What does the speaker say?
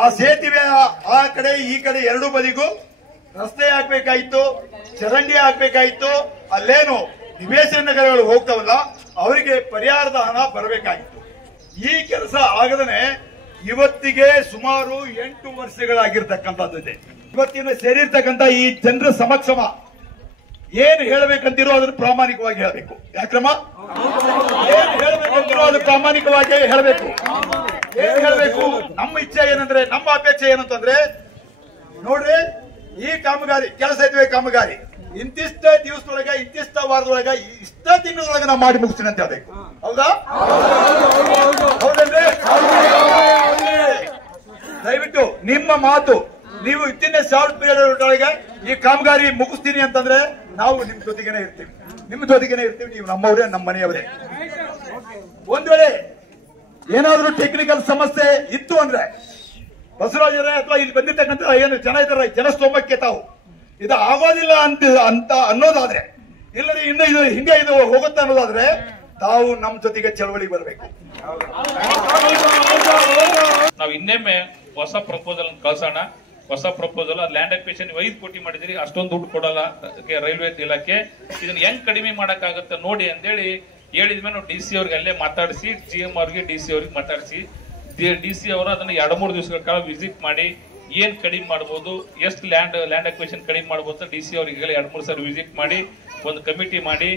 ಆ ಸೇತುವೆ ಆ ಕಡೆ ಈ ಕಡೆ ಎರಡು ಬದಿಗೂ ರಸ್ತೆ ಹಾಕ್ಬೇಕಾಯ್ತು, ಚರಂಡಿ ಹಾಕ್ಬೇಕಾಯ್ತು. ಅಲ್ಲೇನು ನಿವೇಶನ ನಗರಗಳು ಹೋಗ್ತಾವಲ್ಲ ಅವರಿಗೆ ಪರಿಹಾರದ ಹಣ ಬರಬೇಕಾಗಿತ್ತು. ಈ ಕೆಲಸ ಆಗದೇ ಇವತ್ತಿಗೆ ಸುಮಾರು 8 ವರ್ಷಗಳಾಗಿರ್ತಕ್ಕಂಥದ್ದಿದೆ. ಇವತ್ತಿನ ಸೇರಿರ್ತಕ್ಕಂಥ ಈ ಜನರ ಸಮಕ್ಷಮ ಏನ್ ಹೇಳಬೇಕಂತಿರೋ ಅದನ್ನು ಪ್ರಾಮಾಣಿಕವಾಗಿ ಹೇಳಬೇಕು. ಯಾಕ್ರಮ ಏನ್ ಹೇಳಬೇಕಂತಿರೋ ಅದು ಪ್ರಾಮಾಣಿಕವಾಗಿ ಹೇಳಬೇಕು. ಏನ್ ಹೇಳಬೇಕು? ನಮ್ಮ ಇಚ್ಛೆ ಏನಂದ್ರೆ, ನಮ್ಮ ಅಪೇಕ್ಷೆ ಏನಂತಂದ್ರೆ, ನೋಡ್ರಿ, ಈ ಕಾಮಗಾರಿ ಕೆಲಸ ಇದ್ವಿ, ಕಾಮಗಾರಿ ಇಂತಿಷ್ಟ ದಿವಸದೊಳಗೆ, ಇಂತಿಷ್ಟ ವಾರದೊಳಗೆ, ಇಷ್ಟ ತಿಂಗಳೊಳಗೆ ನಾವು ಮಾಡಿ ಮುಗಿಸ್ತೀನಿ ಅಂತ ಹೇಳ್ಬೇಕು. ಹೌದಾ? ಹೌದಲ್ರಿ? ದಯವಿಟ್ಟು ನಿಮ್ಮ ಮಾತು, ನೀವು ಇತ್ತಿನ ಶಾರ್ಟ್ ಪೀರಿಯಡ್ ಒಳಗೆ ಈ ಕಾಮಗಾರಿ ಮುಗಿಸ್ತೀನಿ ಅಂತಂದ್ರೆ ನಾವು ನಿಮ್ ಜೊತೆಗೇನೆ ಇರ್ತೀವಿ, ನಿಮ್ಮ ಜೊತೆಗೇನೆ ಇರ್ತೀವಿ. ನೀವು ನಮ್ಮವರೇ, ನಮ್ಮ ಮನೆಯವರೇ. ಒಂದ್ ವೇಳೆ ಏನಾದ್ರೂ ಟೆಕ್ನಿಕಲ್ ಸಮಸ್ಯೆ ಇತ್ತು ಅಂದ್ರೆ ಬಸವರಾಜರೇ ಅಥವಾ ಇಲ್ಲಿ ಬಂದಿರ್ತಕ್ಕಂಥ ಏನು ಜನ ಇದ್ದಾರೆ, ಜನಸ್ತೋಮಕ್ಕೆ ತಾವು ಇದು ಆಗೋದಿಲ್ಲ ಅಂತ ಅನ್ನೋದಾದ್ರೆ, ಇಲ್ಲರಿ ಇನ್ನು ಇದು ಹಿಂಗೆ ಇದು ಹೋಗುತ್ತೆ ಅನ್ನೋದಾದ್ರೆ ತಾವು ನಮ್ಮ ಜೊತೆಗೆ ಚಳವಳಿ ಬರಬೇಕು. ನಾವು ಇನ್ನೊಮ್ಮೆ ಹೊಸ ಪ್ರಪೋಸಲ್ ಕಳ್ಸೋಣ. ಹೊಸ ಪ್ರಪೋಸಲ್ ಲ್ಯಾಂಡ್ ಅಕ್ವಿಸಿಷನ್ 5 ಕೋಟಿ ಮಾಡಿದಿರಿ, ಅಷ್ಟೊಂದು ದುಡ್ಡು ಕೊಡಲ್ಲ ರೈಲ್ವೆ ಇಲಾಖೆ. ಇದನ್ನ ಹೆಂಗ್ ಕಡಿಮೆ ಮಾಡಕ್ಕಾಗತ್ತೆ ನೋಡಿ ಅಂತೇಳಿ ಹೇಳಿದ್ಮೇಲೆ ನಾವು DC ಅವ್ರಿಗೆ ಅಲ್ಲೇ ಮಾತಾಡಿಸಿ, GM ಅವ್ರಿಗೆ DC ಅವ್ರಿಗೆ ಮಾತಾಡಿಸಿ, DC ಅವರು ಅದನ್ನ 2-3 ದಿವಸಗಳ ಕಾಲ ವಿಸಿಟ್ ಮಾಡಿ ಏನ್ ಕಡಿಮೆ ಮಾಡಬಹುದು, ಎಷ್ಟು ಲ್ಯಾಂಡ್ ಅಕ್ವಿಸಿಷನ್ ಕಡಿಮೆ ಮಾಡಬಹುದು DC ಅವ್ರಿಗೆ 2-3 ಸಲ ವಿಸಿಟ್ ಮಾಡಿ ಒಂದು ಕಮಿಟಿ ಮಾಡಿ